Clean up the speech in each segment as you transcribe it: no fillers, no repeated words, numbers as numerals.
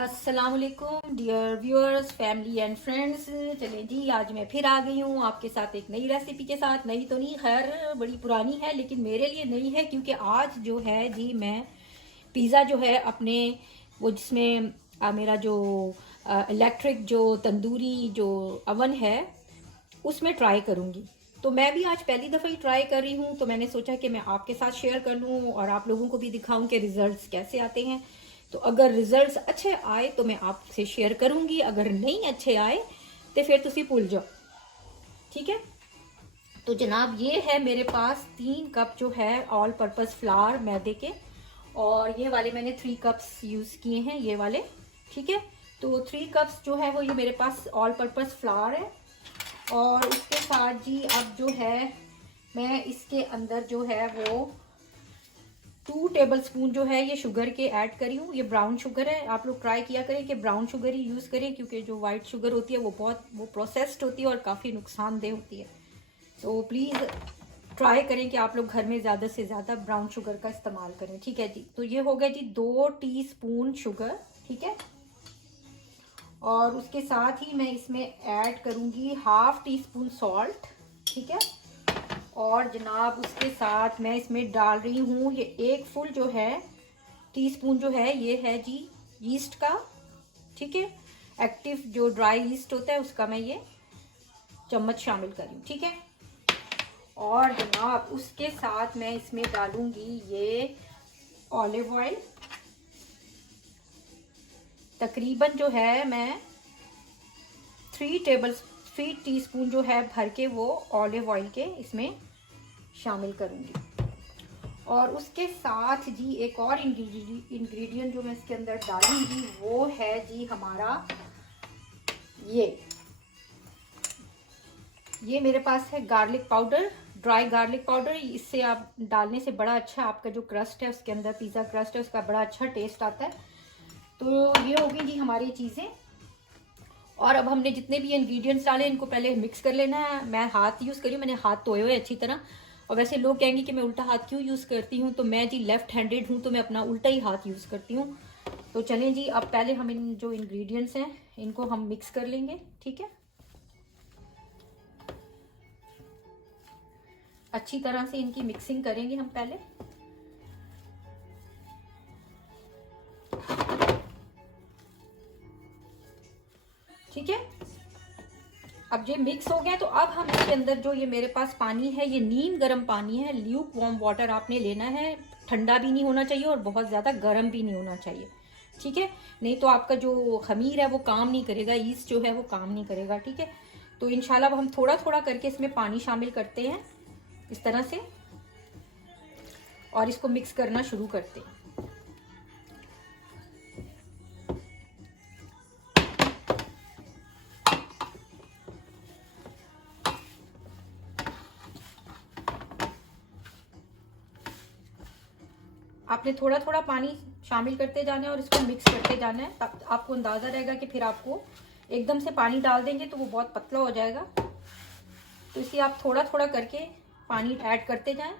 अस्सलाम वालेकुम dear viewers, family and friends. चलें जी, आज मैं फिर आ गई हूँ आपके साथ एक नई रेसिपी के साथ। नई तो नहीं, खैर बड़ी पुरानी है, लेकिन मेरे लिए नई है क्योंकि आज जो है जी मैं पिज़्ज़ा जो है अपने वो जिसमें मेरा जो इलेक्ट्रिक जो तंदूरी जो अवन है उसमें ट्राई करूँगी। तो मैं भी आज पहली दफ़ा ही ट्राई कर रही हूँ, तो मैंने सोचा कि मैं आपके साथ शेयर कर लूँ और आप लोगों को भी दिखाऊँ कि रिजल्ट्स कैसे आते हैं। तो अगर रिजल्ट्स अच्छे आए तो मैं आपसे शेयर करूँगी, अगर नहीं अच्छे आए तो फिर तुसी भूल जाओ, ठीक है। तो जनाब ये है मेरे पास 3 कप जो है ऑल पर्पस फ्लावर मैदे के, और ये वाले मैंने 3 कप्स यूज़ किए हैं, ये वाले, ठीक है। तो 3 कप्स जो है वो ये मेरे पास ऑल पर्पस फ्लावर है। और उसके साथ जी अब जो है मैं इसके अंदर जो है वो 2 टेबल स्पून जो है ये शुगर के ऐड करी हूँ। ये ब्राउन शुगर है, आप लोग ट्राई किया करें कि ब्राउन शुगर ही यूज़ करें, क्योंकि जो वाइट शुगर होती है वो प्रोसेस्ड होती है और काफ़ी नुकसानदेह होती है। तो प्लीज़ ट्राई करें कि आप लोग घर में ज़्यादा से ज़्यादा ब्राउन शुगर का इस्तेमाल करें, ठीक है जी। तो ये हो गया जी 2 टीस्पून शुगर, ठीक है। और उसके साथ ही मैं इसमें ऐड करूँगी 1/2 टीस्पून सॉल्ट, ठीक है। और जनाब उसके साथ मैं इसमें डाल रही हूँ ये 1 फुल जो है टीस्पून जो है ये है जी यीस्ट का, ठीक है। एक्टिव जो ड्राई यीस्ट होता है उसका मैं ये चम्मच शामिल कर रही हूँ, ठीक है। और जनाब उसके साथ मैं इसमें डालूंगी ये ऑलिव ऑयल, तकरीबन जो है मैं 3 टीस्पून जो है भर के वो ऑलिव ऑयल के इसमें शामिल करूंगी। और उसके साथ जी एक और इंग्रेडिएंट जो मैं इसके अंदर डालूंगी वो है जी हमारा ये मेरे पास है garlic powder, dry garlic powder. इससे आप डालने से बड़ा अच्छा आपका जो क्रस्ट है उसके अंदर, पिज़्ज़ा क्रस्ट है, उसका बड़ा अच्छा टेस्ट आता है। तो ये हो गई जी हमारी चीज़ें। और अब हमने जितने भी इंग्रेडिएंट्स डाले इनको पहले मिक्स कर लेना है। मैं हाथ यूज़ करी हूँ, मैंने हाथ धोए हुए अच्छी तरह। और वैसे लोग कहेंगे कि मैं उल्टा हाथ क्यों यूज़ करती हूँ, तो मैं जी लेफ्ट हैंडेड हूँ, तो मैं अपना उल्टा ही हाथ यूज़ करती हूँ। तो चलें जी, अब पहले हम इन जो इंग्रेडिएंट्स हैं इनको हम मिक्स कर लेंगे, ठीक है। अच्छी तरह से इनकी मिक्सिंग करेंगे हम पहले। ठीक है, अब ये मिक्स हो गया तो अब हम इसके अंदर जो ये मेरे पास पानी है, ये नीम गर्म पानी है, ल्यूक वार्म वाटर आपने लेना है। ठंडा भी नहीं होना चाहिए और बहुत ज़्यादा गर्म भी नहीं होना चाहिए, ठीक है। नहीं तो आपका जो खमीर है वो काम नहीं करेगा, ईस्ट जो है वो काम नहीं करेगा, ठीक है। तो इंशाल्लाह अब हम थोड़ा थोड़ा करके इसमें पानी शामिल करते हैं इस तरह से, और इसको मिक्स करना शुरू करते हैं। आपने थोड़ा थोड़ा पानी शामिल करते जाना है और इसको मिक्स करते जाना है, तब आपको अंदाज़ा रहेगा कि फिर आपको एकदम से पानी डाल देंगे तो वो बहुत पतला हो जाएगा। तो इसलिए आप थोड़ा थोड़ा करके पानी ऐड करते जाएं।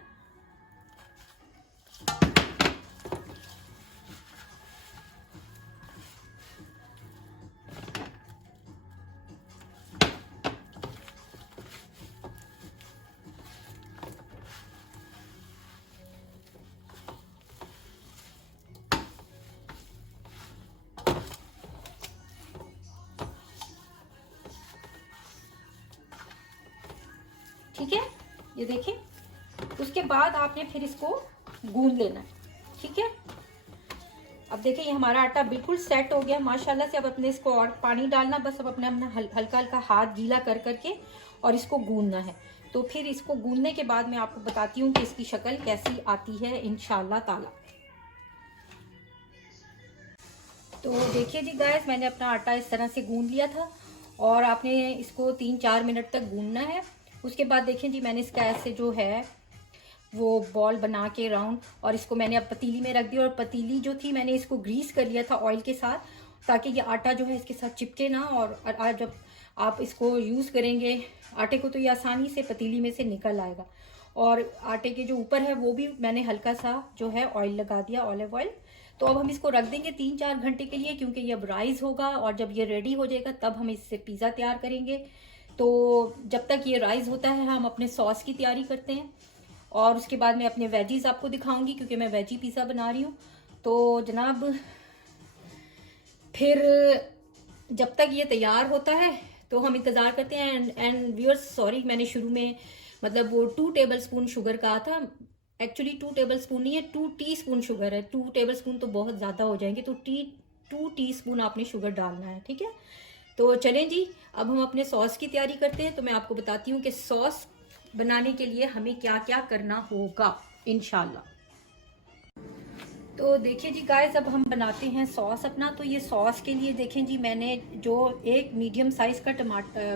ठीक है, ये देखें। उसके बाद आपने फिर इसको गूंद लेना है, ठीक है। अब देखिए ये हमारा आटा बिल्कुल सेट हो गया माशाल्लाह से। अब अपने इसको और पानी डालना, बस अब अपने अपना हल्का हल्का हाथ गीला कर करके और इसको गूंदना है। तो फिर इसको गूंदने के बाद मैं आपको बताती हूँ कि इसकी शक्ल कैसी आती है इंशाल्लाह ताला। तो देखिए जी गाइस, मैंने अपना आटा इस तरह से गूंद लिया था और आपने इसको 3-4 मिनट तक गूंदना है। उसके बाद देखिए जी मैंने इसका ऐसे जो है वो बॉल बना के राउंड, और इसको मैंने अब पतीली में रख दिया। और पतीली जो थी मैंने इसको ग्रीस कर लिया था ऑयल के साथ, ताकि ये आटा जो है इसके साथ चिपके ना। और आज जब आप इसको यूज़ करेंगे आटे को तो ये आसानी से पतीली में से निकल आएगा। और आटे के जो ऊपर है वो भी मैंने हल्का सा जो है ऑयल लगा दिया, ऑलिव ऑयल। तो अब हम इसको रख देंगे 3-4 घंटे के लिए, क्योंकि ये अब राइज होगा और जब ये रेडी हो जाएगा तब हम इससे पिज़्ज़ा तैयार करेंगे। तो जब तक ये राइज होता है हम अपने सॉस की तैयारी करते हैं, और उसके बाद मैं अपने वेजीज आपको दिखाऊंगी, क्योंकि मैं वेजी पिज़्ज़ा बना रही हूँ। तो जनाब फिर जब तक ये तैयार होता है तो हम इंतज़ार करते हैं। एंड व्यूअर्स सॉरी, मैंने शुरू में मतलब वो 2 टेबल स्पून शुगर कहा था, एक्चुअली 2 टेबल स्पून नहीं है, 2 टीस्पून शुगर है। 2 टेबल स्पून तो बहुत ज़्यादा हो जाएंगे, तो 2 टीस्पून आपने शुगर डालना है, ठीक है। तो चलें जी, अब हम अपने सॉस की तैयारी करते हैं। तो मैं आपको बताती हूँ कि सॉस बनाने के लिए हमें क्या क्या करना होगा इंशाल्लाह। तो देखिए जी गाइस, अब हम बनाते हैं सॉस अपना। तो ये सॉस के लिए देखें जी, मैंने जो एक मीडियम साइज़ का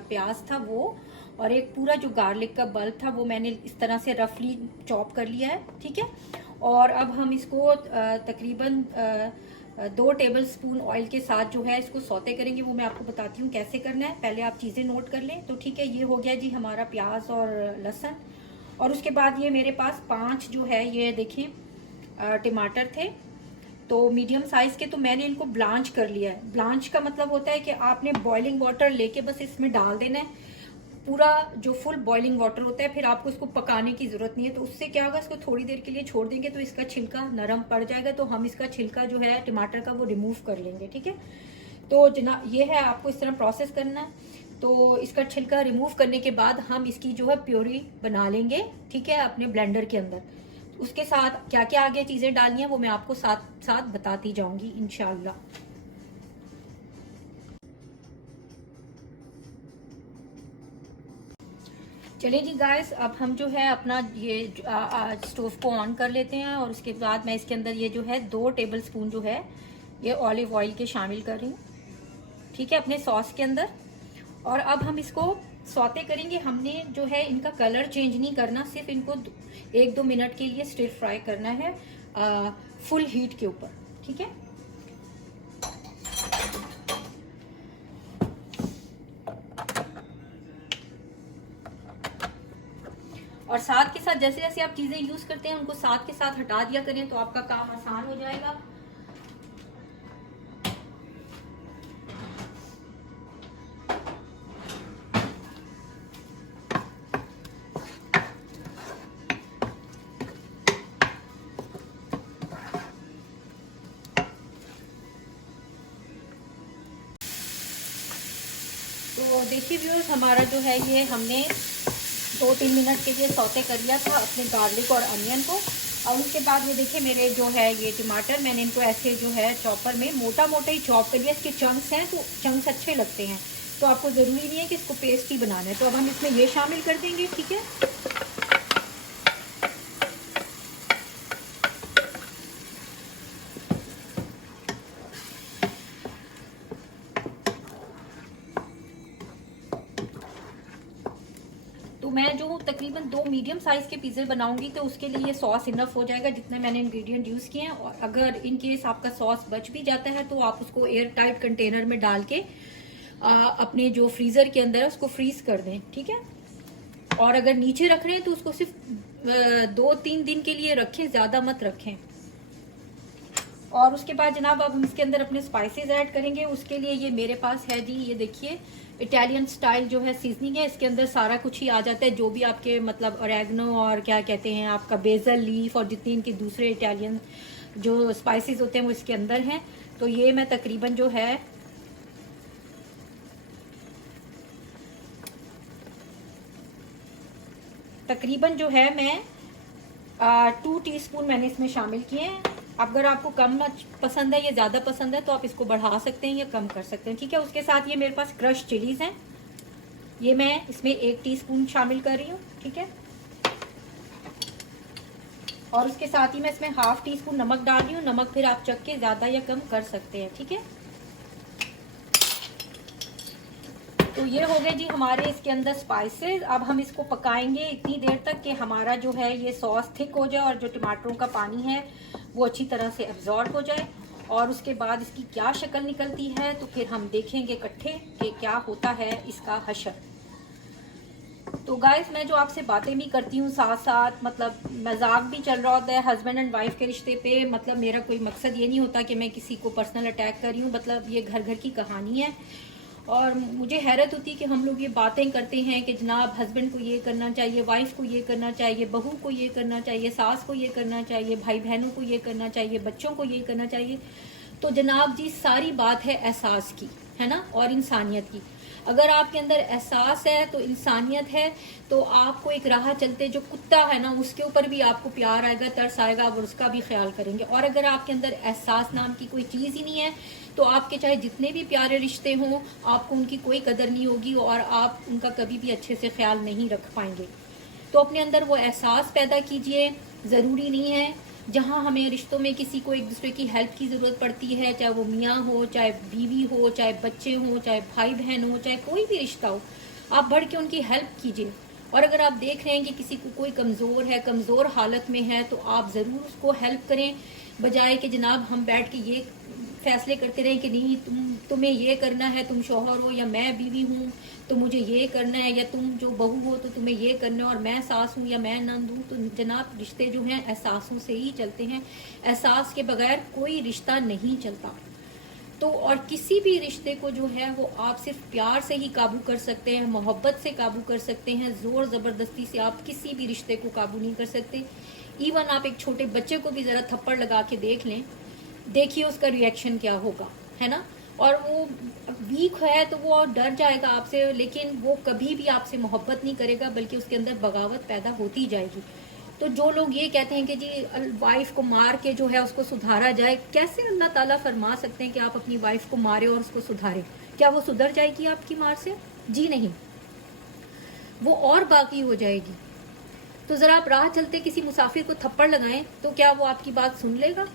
प्याज था वो, और एक पूरा जो गार्लिक का बल्ब था वो मैंने इस तरह से रफली चॉप कर लिया है, ठीक है। और अब हम इसको तकरीबन 2 टेबल स्पून ऑयल के साथ जो है इसको सौते करेंगे। वो मैं आपको बताती हूँ कैसे करना है, पहले आप चीज़ें नोट कर लें। तो ठीक है, ये हो गया जी हमारा प्याज और लहसुन। और उसके बाद ये मेरे पास 5 जो है ये देखें टमाटर थे, तो मीडियम साइज के। तो मैंने इनको ब्लांच कर लिया है। ब्लांच का मतलब होता है कि आपने बॉइलिंग वाटर लेके बस इसमें डाल देना है, पूरा जो फुल बॉइलिंग वाटर होता है, फिर आपको इसको पकाने की जरूरत नहीं है। तो उससे क्या होगा, इसको थोड़ी देर के लिए छोड़ देंगे तो इसका छिलका नरम पड़ जाएगा। तो हम इसका छिलका जो है टमाटर का वो रिमूव कर लेंगे, ठीक है। तो ये है, आपको इस तरह प्रोसेस करना है। तो इसका छिलका रिमूव करने के बाद हम इसकी जो है प्योरी बना लेंगे, ठीक है, अपने ब्लेंडर के अंदर। उसके साथ क्या क्या आगे चीजें डालनी है वो मैं आपको साथ साथ बताती जाऊंगी इंशाल्लाह। चलिए जी गाइस, अब हम जो है अपना ये स्टोव को ऑन कर लेते हैं। और उसके बाद मैं इसके अंदर ये जो है 2 टेबल स्पून जो है ये ऑलिव ऑयल के शामिल कर रही हूँ, ठीक है, अपने सॉस के अंदर। और अब हम इसको सौते करेंगे। हमने जो है इनका कलर चेंज नहीं करना, सिर्फ इनको 1-2 मिनट के लिए स्टिर फ्राई करना है फुल हीट के ऊपर, ठीक है। और साथ के साथ जैसे जैसे आप चीजें यूज करते हैं उनको साथ के साथ हटा दिया करें, तो आपका काम आसान हो जाएगा। तो देखिए व्यूअर्स, हमारा जो है ये हमने 2-3 मिनट के लिए सौते कर लिया था अपने गार्लिक और अनियन को। और उसके बाद ये देखिए मेरे जो है ये टमाटर, मैंने इनको ऐसे जो है चॉपर में मोटा मोटा ही चॉप कर लिया। इसके चंक्स हैं तो चंक्स अच्छे लगते हैं, तो आपको ज़रूरी नहीं है कि इसको पेस्ट ही बनाना है। तो अब हम इसमें ये शामिल कर देंगे, ठीक है। तो मैं जो तकरीबन 2 मीडियम साइज के पिज़्ज़े बनाऊंगी तो उसके लिए ये सॉस इनफ हो जाएगा जितने मैंने इंग्रेडिएंट यूज़ किए हैं। और अगर इन केस आपका सॉस बच भी जाता है तो आप उसको एयर टाइट कंटेनर में डाल के अपने जो फ्रीज़र के अंदर है उसको फ्रीज कर दें, ठीक है। और अगर नीचे रख रहे हैं तो उसको सिर्फ 2-3 दिन के लिए रखें, ज़्यादा मत रखें। और उसके बाद जनाब अब हम इसके अंदर अपने स्पाइसेस ऐड करेंगे। उसके लिए ये मेरे पास है जी, ये देखिए इटालियन स्टाइल जो है सीजनिंग है। इसके अंदर सारा कुछ ही आ जाता है, जो भी आपके मतलब ऑरेगनो और क्या कहते हैं आपका बेसल लीफ और जितने इनके दूसरे इटालियन जो स्पाइसेस होते हैं वो इसके अंदर हैं। तो ये मैं तकरीबन जो है मैं 2 टीस्पून मैंने इसमें शामिल किए हैं। अगर आपको कम पसंद है या ज़्यादा पसंद है तो आप इसको बढ़ा सकते हैं या कम कर सकते हैं, ठीक है। उसके साथ ये मेरे पास क्रश चिलीज हैं, ये मैं इसमें 1 टीस्पून शामिल कर रही हूँ, ठीक है। और उसके साथ ही मैं इसमें 1/2 टीस्पून नमक डाल रही हूँ। नमक फिर आप चख के ज़्यादा या कम कर सकते हैं, ठीक है। तो ये हो गए जी हमारे इसके अंदर स्पाइसेस। अब हम इसको पकाएंगे इतनी देर तक कि हमारा जो है ये सॉस थिक हो जाए और जो टमाटरों का पानी है वो अच्छी तरह से एब्जॉर्ब हो जाए। और उसके बाद इसकी क्या शक्ल निकलती है तो फिर हम देखेंगे इकट्ठे कि क्या होता है इसका हशर। तो गाइस मैं जो आपसे बातें भी करती हूँ साथ साथ, मतलब मजाक भी चल रहा होता है हस्बैंड एंड वाइफ के रिश्ते पे। मतलब मेरा कोई मकसद ये नहीं होता कि मैं किसी को पर्सनल अटैक कर रही हूँ। मतलब ये घर घर की कहानी है। और मुझे हैरत होती है कि हम लोग ये बातें करते हैं कि जनाब हस्बैंड को ये करना चाहिए, वाइफ को ये करना चाहिए, बहू को ये करना चाहिए, सास को ये करना चाहिए, भाई बहनों को ये करना चाहिए, बच्चों को ये करना चाहिए। तो जनाब जी सारी बात है एहसास की, है ना, और इंसानियत की। अगर आपके अंदर एहसास है तो इंसानियत है, तो आपको एक राह चलते जो कुत्ता है ना उसके ऊपर भी आपको प्यार आएगा, तरस आएगा, और उसका भी ख्याल करेंगे। और अगर आपके अंदर एहसास नाम की कोई चीज़ ही नहीं है तो आपके चाहे जितने भी प्यारे रिश्ते हों आपको उनकी कोई कदर नहीं होगी और आप उनका कभी भी अच्छे से ख्याल नहीं रख पाएंगे। तो अपने अंदर वो एहसास पैदा कीजिए। ज़रूरी नहीं है जहाँ हमें रिश्तों में किसी को एक दूसरे की हेल्प की ज़रूरत पड़ती है, चाहे वो मियाँ हो, चाहे बीवी हो, चाहे बच्चे हों, चाहे भाई बहन हो, चाहे कोई भी रिश्ता हो, आप बढ़ के उनकी हेल्प कीजिए। और अगर आप देख रहे हैं कि किसी को कोई कमज़ोर है, कमज़ोर हालत में है, तो आप ज़रूर उसको हेल्प करें, बजाय कि जनाब हम बैठ के ये फैसले करते रहें कि नहीं तुम्हें ये करना है, तुम शौहर हो या मैं बीवी हूँ तो मुझे ये करना है, या तुम जो बहू हो तो तुम्हें ये करना है, और मैं सास हूँ या मैं नंद हूँ। तो जनाब रिश्ते जो हैं एहसासों से ही चलते हैं। एहसास के बगैर कोई रिश्ता नहीं चलता। तो और किसी भी रिश्ते को जो है वो आप सिर्फ प्यार से ही काबू कर सकते हैं, मोहब्बत से काबू कर सकते हैं। जोर ज़बरदस्ती से आप किसी भी रिश्ते को काबू नहीं कर सकते। इवन आप एक छोटे बच्चे को भी ज़रा थप्पड़ लगा के देख लें, देखिए उसका रिएक्शन क्या होगा, है ना। और वो वीक है तो वो डर जाएगा आपसे, लेकिन वो कभी भी आपसे मोहब्बत नहीं करेगा, बल्कि उसके अंदर बगावत पैदा होती जाएगी। तो जो लोग ये कहते हैं कि जी वाइफ को मार के जो है उसको सुधारा जाए, कैसे अल्लाह ताला फरमा सकते हैं कि आप अपनी वाइफ को मारे और उसको सुधारें? क्या वो सुधर जाएगी आपकी मार से? जी नहीं, वो और बाकी हो जाएगी। तो ज़रा आप राह चलते किसी मुसाफिर को थप्पड़ लगाएं तो क्या वो आपकी बात सुन लेगा?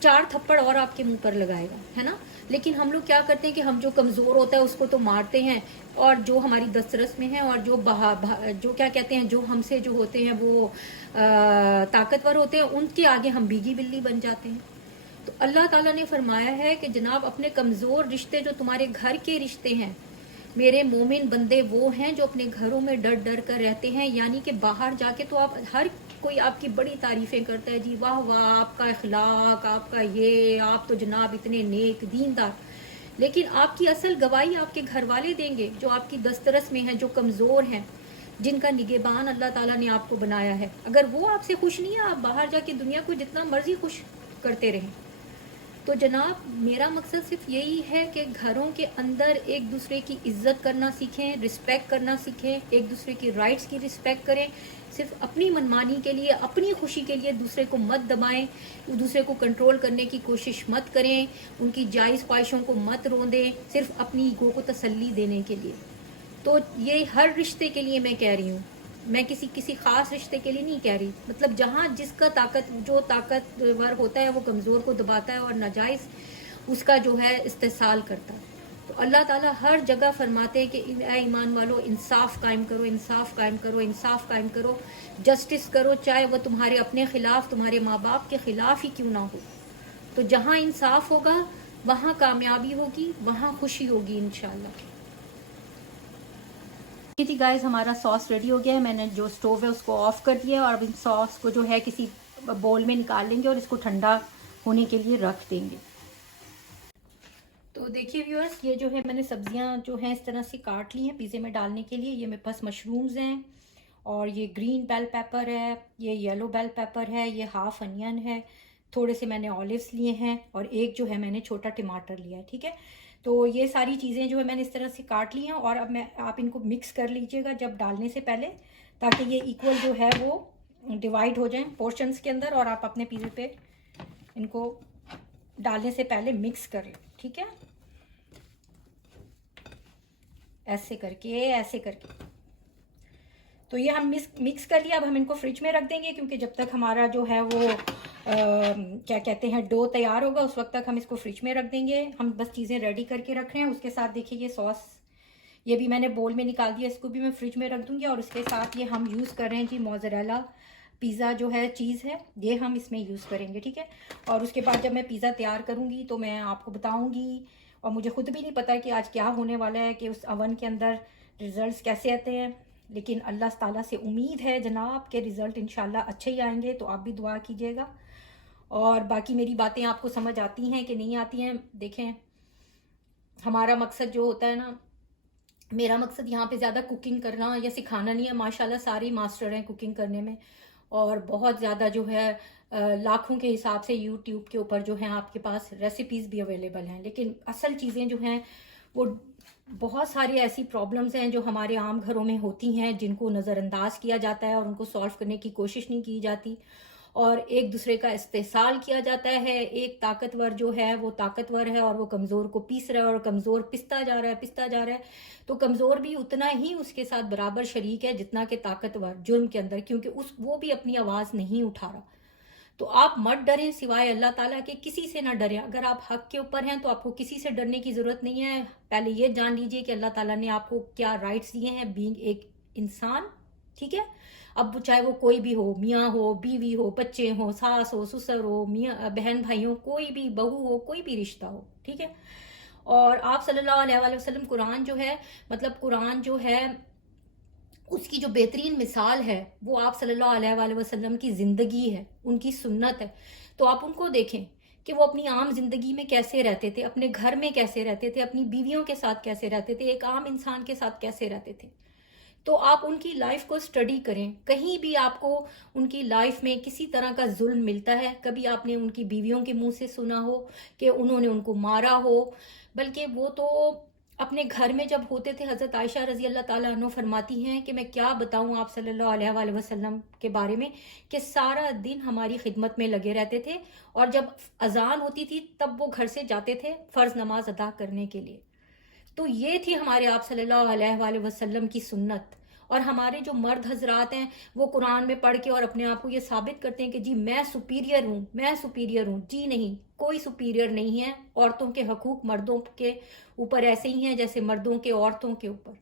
4 थप्पड़ और आपके मुंह पर लगाएगा, है ना। लेकिन हम लोग क्या करते हैं कि हम जो कमज़ोर होता है उसको तो मारते हैं, और जो हमारी दस्तरस में है और जो जो क्या कहते हैं जो हमसे जो होते हैं वो ताकतवर होते हैं, उनके आगे हम भीगी बिल्ली बन जाते हैं। तो अल्लाह ताला ने फरमाया है कि जनाब अपने कमज़ोर रिश्ते जो तुम्हारे घर के रिश्ते हैं, मेरे मोमिन बंदे वो हैं जो अपने घरों में डर डर कर रहते हैं। यानी कि बाहर जाके तो आप हर कोई आपकी बड़ी तारीफें करता है, जी वाह वाह आपका इखलाक, आपका ये, आप तो जनाब इतने नेक दीनदार। लेकिन आपकी असल गवाही आपके घर वाले देंगे जो आपकी दस्तरस में हैं, जो कमज़ोर हैं, जिनका निगहबान अल्लाह ताला ने आपको बनाया है। अगर वो आपसे खुश नहीं है, आप बाहर जाके दुनिया को जितना मर्जी खुश करते रहें। तो जनाब मेरा मकसद सिर्फ यही है कि घरों के अंदर एक दूसरे की इज्जत करना सीखें, रिस्पेक्ट करना सीखें, एक दूसरे की राइट्स की रिस्पेक्ट करें। सिर्फ अपनी मनमानी के लिए, अपनी खुशी के लिए दूसरे को मत दबाएं, दूसरे को कंट्रोल करने की कोशिश मत करें, उनकी जायज़ ख्वाहिशों को मत रोंदें, सिर्फ अपनी ईगो को तसल्ली देने के लिए। तो ये हर रिश्ते के लिए मैं कह रही हूँ, मैं किसी खास रिश्ते के लिए नहीं कह रही। मतलब जहाँ जिसका जो ताकतवर होता है वो कमज़ोर को दबाता है और नाजायज़ उसका जो है इस्तेसाल करता है। तो अल्लाह ताला हर जगह फरमाते हैं कि ऐ ईमान वालों इंसाफ कायम करो, इंसाफ कायम करो, इंसाफ कायम करो, जस्टिस करो, चाहे वो तुम्हारे अपने खिलाफ, तुम्हारे माँ बाप के खिलाफ ही क्यों ना हो। तो जहाँ इंसाफ होगा वहाँ कामयाबी होगी, वहाँ खुशी होगी इंशाल्लाह। जी गाइस हमारा सॉस रेडी हो गया है। मैंने जो स्टोव है उसको ऑफ कर दिया है और अब इन सॉस को जो है किसी बोल में निकाल लेंगे और इसको ठंडा होने के लिए रख देंगे। तो देखिए व्यूअर्स, ये जो है मैंने सब्जियां जो हैं इस तरह से काट ली हैं पिज़्ज़े में डालने के लिए। ये मेरे पास मशरूम्स हैं और ये ग्रीन बेल पेपर है, ये येलो बेल पेपर है, ये हाफ अनियन है, थोड़े से मैंने ऑलिव्स लिए हैं और एक जो है मैंने छोटा टमाटर लिया है, ठीक है। तो ये सारी चीज़ें जो है मैंने इस तरह से काट ली हैं और अब आप इनको मिक्स कर लीजिएगा जब डालने से पहले, ताकि ये इक्वल जो है वो डिवाइड हो जाए पोर्शंस के अंदर, और आप अपने पिज़्ज़े पे इनको डालने से पहले मिक्स कर लें, ठीक है। ऐसे करके तो ये हम मिक्स कर लिया। अब हम इनको फ्रिज में रख देंगे, क्योंकि जब तक हमारा जो है वो क्या कहते हैं डो तैयार होगा उस वक्त तक हम इसको फ्रिज में रख देंगे। हम बस चीज़ें रेडी करके रख रहे हैं। उसके साथ देखिए ये सॉस, ये भी मैंने बोल में निकाल दिया, इसको भी मैं फ्रिज में रख दूंगी। और उसके साथ ये हम यूज़ कर रहे हैं जी मोज़रेला पिज़्ज़ा जो है चीज़ है, ये हम इसमें यूज़ करेंगे, ठीक है। और उसके बाद जब मैं पिज़्ज़ा तैयार करूँगी तो मैं आपको बताऊँगी, और मुझे खुद भी नहीं पता कि आज क्या होने वाला है, कि उस अवन के अंदर रिजल्ट्स कैसे आते हैं। लेकिन अल्लाह ताला से उम्मीद है जनाब के रिज़ल्ट इंशाल्लाह अच्छे ही आएंगे, तो आप भी दुआ कीजिएगा। और बाकी मेरी बातें आपको समझ आती हैं कि नहीं आती हैं, देखें हमारा मकसद जो होता है ना, मेरा मकसद यहाँ पे ज़्यादा कुकिंग करना या सिखाना नहीं है। माशाल्लाह सारे मास्टर हैं कुकिंग करने में, और बहुत ज़्यादा जो है लाखों के हिसाब से यूट्यूब के ऊपर जो है आपके पास रेसिपीज़ भी अवेलेबल हैं। लेकिन असल चीज़ें जो हैं वो बहुत सारी ऐसी प्रॉब्लम्स हैं जो हमारे आम घरों में होती हैं, जिनको नज़रअंदाज किया जाता है और उनको सॉल्व करने की कोशिश नहीं की जाती, और एक दूसरे का इस्तेसाल किया जाता है। एक ताकतवर जो है वो ताकतवर है और वो कमज़ोर को पीस रहा है, और कमज़ोर पिसता जा रहा है, पिसता जा रहा है, तो कमज़ोर भी उतना ही उसके साथ बराबर शरीक है जितना कि ताकतवर जुर्म के अंदर, क्योंकि वो भी अपनी आवाज़ नहीं उठा रहा। तो आप मत डरें, सिवाय अल्लाह ताला के किसी से ना डरें। अगर आप हक के ऊपर हैं तो आपको किसी से डरने की ज़रूरत नहीं है। पहले ये जान लीजिए कि अल्लाह ताला ने आपको क्या राइट्स दिए हैं बीइंग एक इंसान, ठीक है। अब चाहे वो कोई भी हो, मियाँ हो, बीवी हो, बच्चे हो, सास हो, ससुर हो, मियाँ बहन भाई हो, कोई भी बहू हो, कोई भी रिश्ता हो, ठीक है। और आप सल्लल्लाहु अलैहि वसल्लम कुरान जो है, मतलब कुरान जो है उसकी जो बेहतरीन मिसाल है वो आप सल्लल्लाहु अलैहि वसल्लम की ज़िंदगी है, उनकी सुन्नत है। तो आप उनको देखें कि वो अपनी आम जिंदगी में कैसे रहते थे, अपने घर में कैसे रहते थे, अपनी बीवियों के साथ कैसे रहते थे, एक आम इंसान के साथ कैसे रहते थे। तो आप उनकी लाइफ को स्टडी करें। कहीं भी आपको उनकी लाइफ में किसी तरह का जुल्म मिलता है, कभी आपने उनकी बीवियों के मुंह से सुना हो कि उन्होंने उनको मारा हो, बल्कि वो तो अपने घर में जब होते थे, हज़रत आयशा रजी अल्लाह ताला अन्हा फरमाती हैं कि मैं क्या बताऊं आप सल्लल्लाहु अलैहि वसल्लम के बारे में, कि सारा दिन हमारी खिदमत में लगे रहते थे, और जब अजान होती थी तब वो घर से जाते थे फ़र्ज नमाज अदा करने के लिए। तो ये थी हमारे आप सल्लल्लाहु अलैहि वसल्लम की सुन्नत। और हमारे जो मर्द हजरात हैं वो कुरान में पढ़ के और अपने आप को ये साबित करते हैं कि जी मैं सुपीरियर हूँ, मैं सुपीरियर हूँ। जी नहीं, कोई सुपीरियर नहीं है। औरतों के हकूक मर्दों के ऊपर ऐसे ही हैं जैसे मर्दों के औरतों के ऊपर।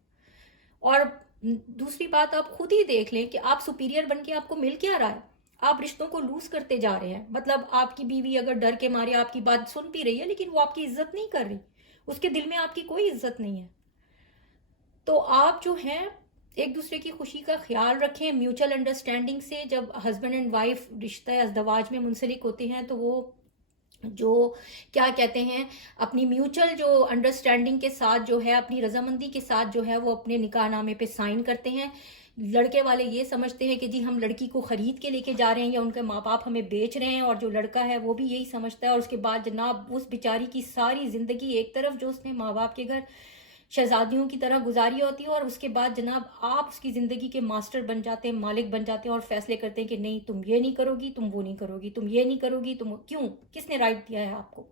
और दूसरी बात, आप खुद ही देख लें कि आप सुपीरियर बन के आपको मिल क्या रहा है। आप रिश्तों को लूज करते जा रहे हैं। मतलब आपकी बीवी अगर डर के मारे आपकी बात सुन भी रही है, लेकिन वो आपकी इज्जत नहीं कर रही, उसके दिल में आपकी कोई इज्जत नहीं है। तो आप जो हैं एक दूसरे की खुशी का ख्याल रखें म्यूचुअल अंडरस्टैंडिंग से। जब हस्बैंड एंड वाइफ रिश्ता अज़दवाज में मुंसलिक होते हैं तो वो जो क्या कहते हैं, अपनी म्यूचुअल जो अंडरस्टैंडिंग के साथ जो है, अपनी रजामंदी के साथ जो है वो अपने निकाहनामे पे साइन करते हैं। लड़के वाले ये समझते हैं कि जी हम लड़की को खरीद के लेके जा रहे हैं या उनके माँ बाप हमें बेच रहे हैं, और जो लड़का है वो भी यही समझता है। और उसके बाद जनाब उस बेचारी की सारी जिंदगी एक तरफ जो उसने माँ बाप के घर शहजादियों की तरह गुजारी होती है, और उसके बाद जनाब आप उसकी ज़िंदगी के मास्टर बन जाते हैं, मालिक बन जाते हैं, और फैसले करते हैं कि नहीं तुम ये नहीं करोगी, तुम वो नहीं करोगी, तुम ये नहीं करोगी, तुम क्यों, किसने राइट दिया है आपको।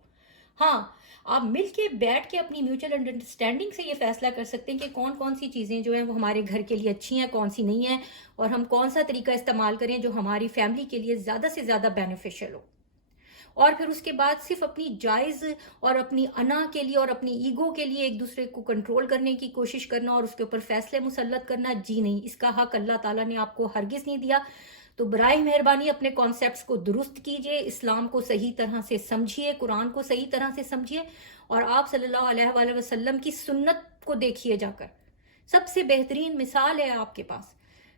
हाँ, आप मिल के बैठ के अपनी म्यूचुअल अंडरस्टैंडिंग से ये फैसला कर सकते हैं कि कौन कौन सी चीज़ें जो हैं वो हमारे घर के लिए अच्छी हैं, कौन सी नहीं है, और हम कौन सा तरीका इस्तेमाल करें जो हमारी फैमिली के लिए ज़्यादा से ज़्यादा बेनिफिशियल हो। और फिर उसके बाद सिर्फ अपनी जायज़ और अपनी अना के लिए और अपनी ईगो के लिए एक दूसरे को कंट्रोल करने की कोशिश करना और उसके ऊपर फैसले मुसल्लत करना, जी नहीं, इसका हक अल्लाह ताला ने आपको हरगिज़ नहीं दिया। तो बराए मेहरबानी अपने कॉन्सेप्ट्स को दुरुस्त कीजिए, इस्लाम को सही तरह से समझिए, कुरान को सही तरह से समझिए, और आप सल्लल्लाहु अलैहि वसल्लम की सुन्नत को देखिए जाकर। सबसे बेहतरीन मिसाल है आपके पास।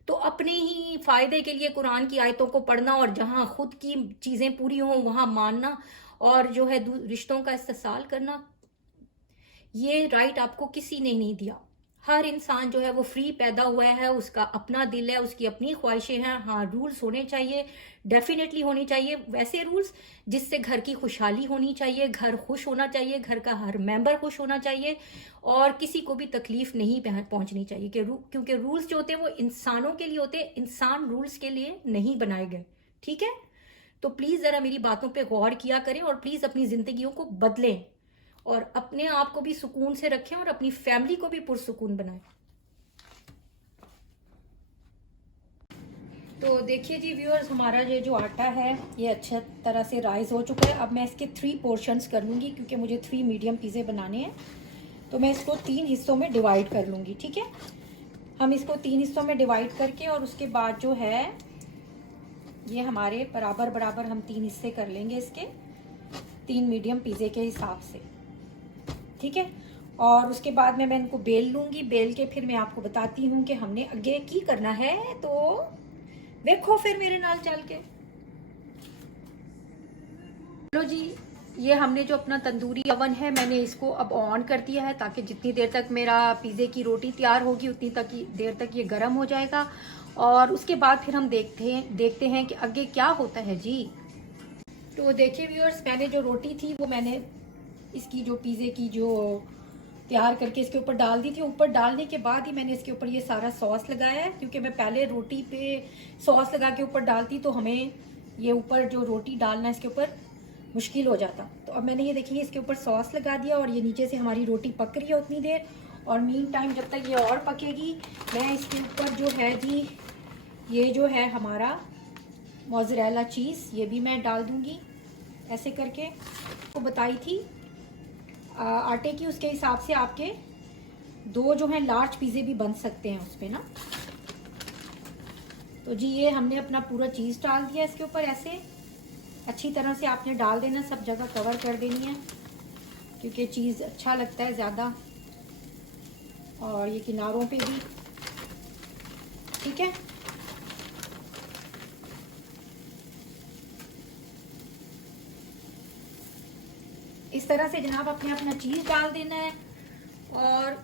तो अपने ही फायदे के लिए कुरान की आयतों को पढ़ना, और जहां खुद की चीजें पूरी हों वहां मानना, और जो है रिश्तों का इस्तेसाल करना, ये राइट आपको किसी ने नहीं दिया। हर इंसान जो है वो फ्री पैदा हुआ है, उसका अपना दिल है, उसकी अपनी ख्वाहिशें हैं। हाँ, रूल्स होने चाहिए, डेफिनेटली होने चाहिए वैसे रूल्स जिससे घर की खुशहाली होनी चाहिए, घर खुश होना चाहिए, घर का हर मेंबर खुश होना चाहिए, और किसी को भी तकलीफ नहीं पहुंचनी चाहिए। क्योंकि रूल्स जो होते हैं वो इंसानों के लिए होते हैं, इंसान रूल्स के लिए नहीं बनाए गए, ठीक है। तो प्लीज जरा मेरी बातों पे गौर किया करें, और प्लीज अपनी जिंदगियों को बदलें, और अपने आप को भी सुकून से रखें, और अपनी फैमिली को भी पुरसुकून बनाएं। तो देखिए जी व्यूअर्स, हमारा ये जो आटा है ये अच्छे तरह से राइज हो चुका है। अब मैं इसके 3 पोर्शंस कर लूँगी, क्योंकि मुझे 3 मीडियम पिज़्ज़े बनाने हैं। तो मैं इसको 3 हिस्सों में डिवाइड कर लूँगी, ठीक है। हम इसको 3 हिस्सों में डिवाइड करके, और उसके बाद जो है ये हमारे बराबर बराबर हम 3 हिस्से कर लेंगे इसके, 3 मीडियम पिज़्ज़े के हिसाब से, ठीक है। और उसके बाद में मैं इनको बेल लूँगी। बेल के फिर मैं आपको बताती हूँ कि हमने आगे की करना है। तो देखो फिर मेरे नाल चल के। चलो जी, ये हमने जो अपना तंदूरी अवन है मैंने इसको अब ऑन कर दिया है, ताकि जितनी देर तक मेरा पिज़्ज़े की रोटी तैयार होगी उतनी देर तक ये गर्म हो जाएगा। और उसके बाद फिर हम देखते हैं कि आगे क्या होता है जी। तो देखिए व्यूअर्स, मैंने जो रोटी थी वो मैंने इसकी जो पिज़्ज़े की जो तैयार करके इसके ऊपर डाल दी थी। ऊपर डालने के बाद ही मैंने इसके ऊपर ये सारा सॉस लगाया है, क्योंकि मैं पहले रोटी पे सॉस लगा के ऊपर डालती तो हमें ये ऊपर जो रोटी डालना इसके ऊपर मुश्किल हो जाता। तो अब मैंने ये देखिए इसके ऊपर सॉस लगा दिया और ये नीचे से हमारी रोटी पक रही है उतनी देर। और मीन टाइम जब तक ये और पकेगी, मैं इसके ऊपर जो है जी, ये जो है हमारा मोज़रेला चीज़, ये भी मैं डाल दूँगी ऐसे करके। तो बताई थी आटे की, उसके हिसाब से आपके 2 जो हैं लार्ज पिज़्ज़े भी बन सकते हैं उस पर ना। तो जी ये हमने अपना पूरा चीज़ डाल दिया इसके ऊपर। ऐसे अच्छी तरह से आपने डाल देना, सब जगह कवर कर देनी है, क्योंकि चीज़ अच्छा लगता है ज़्यादा। और ये किनारों पे भी, ठीक है। इस तरह से जनाब अपने अपना चीज़ डाल देना है। और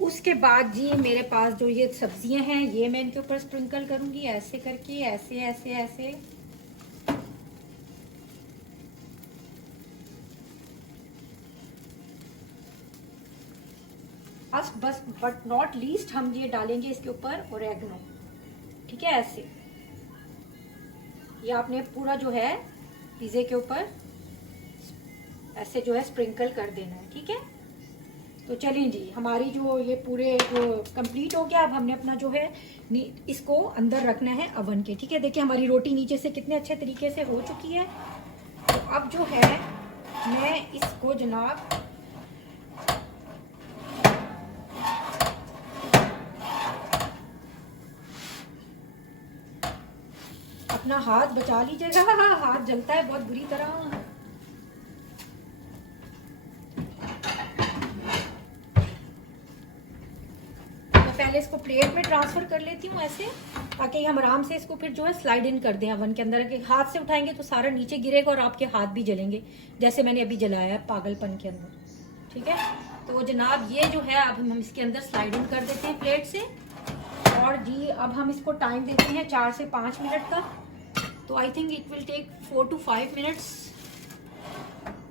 उसके बाद जी मेरे पास जो ये सब्जियां हैं ये मैं इनके ऊपर स्प्रिंकल करूंगी ऐसे करके, ऐसे ऐसे ऐसे। बस बट नॉट लीस्ट हम ये डालेंगे इसके ऊपर ओरेगनो, ठीक है। ऐसे ये आपने पूरा जो है पिज़्ज़े के ऊपर ऐसे जो है स्प्रिंकल कर देना है, ठीक है। तो चलें जी, हमारी जो ये पूरे जो कंप्लीट हो गया। अब हमने अपना जो है इसको अंदर रखना है अवन के, ठीक है। देखिए हमारी रोटी नीचे से कितने अच्छे तरीके से हो चुकी है। तो अब जो है मैं इसको जनाब अपना हाथ बचा लीजिएगा, हाथ जलता है बहुत बुरी तरह। पहले इसको प्लेट में ट्रांसफर कर लेती हूँ ऐसे, ताकि हम आराम से इसको फिर जो है स्लाइड इन कर दें अवन के अंदर। के हाथ से उठाएंगे तो सारा नीचे गिरेगा और आपके हाथ भी जलेंगे, जैसे मैंने अभी जलाया है पागलपन के अंदर, ठीक है। तो जनाब ये जो है अब हम इसके अंदर स्लाइड इन कर देते हैं प्लेट से। और जी अब हम इसको टाइम देते हैं 4 से 5 मिनट का। तो I think it will take 4 to 5 minutes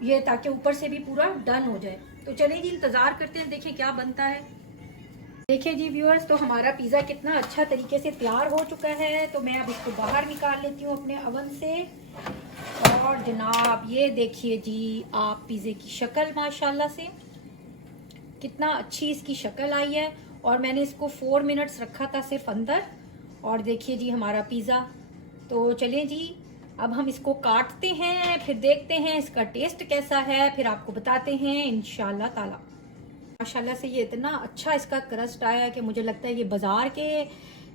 ये, ताकि ऊपर से भी पूरा डन हो जाए। तो चलिए जी इंतज़ार करते हैं, देखिए क्या बनता है। देखिए जी व्यूअर्स, तो हमारा पिज़्ज़ा कितना अच्छा तरीके से तैयार हो चुका है। तो मैं अब इसको बाहर निकाल लेती हूँ अपने अवन से। और जनाब ये देखिए जी आप पिज़्ज़े की शक्ल, माशाल्लाह से कितना अच्छी इसकी शक्ल आई है। और मैंने इसको 4 मिनट्स रखा था सिर्फ अंदर। और देखिए जी हमारा पिज़्ज़ा। तो चलें जी अब हम इसको काटते हैं, फिर देखते हैं इसका टेस्ट कैसा है, फिर आपको बताते हैं इंशाल्लाह ताला। माशाल्लाह से ये इतना अच्छा इसका क्रस्ट आया है कि मुझे लगता है ये बाजार के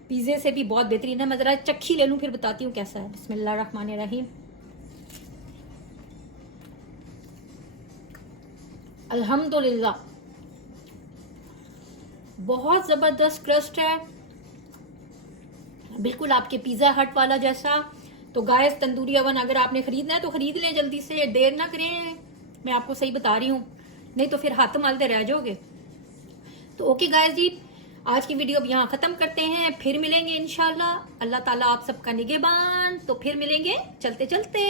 पिज़्ज़े से भी बहुत बेहतरीन है। मैं ज़रा चक्की ले लूँ फिर बताती हूँ कैसा है। बिस्मिल्लाहिर्रहमानिर्रहीम। अल्हम्दुलिल्लाह, बहुत ज़बरदस्त क्रस्ट है, बिल्कुल आपके पिज़्ज़ा हट वाला जैसा। तो गाइस तंदूरी अवन अगर आपने ख़रीदना है तो ख़रीद लें जल्दी से, देर ना करें, मैं आपको सही बता रही हूँ, नहीं तो फिर हाथ मलते रह जाओगे। तो ओके गाइस जी, आज की वीडियो अब यहाँ ख़त्म करते हैं, फिर मिलेंगे इंशाल्लाह। अल्लाह ताला आप सबका निगहबान। तो फिर मिलेंगे चलते चलते।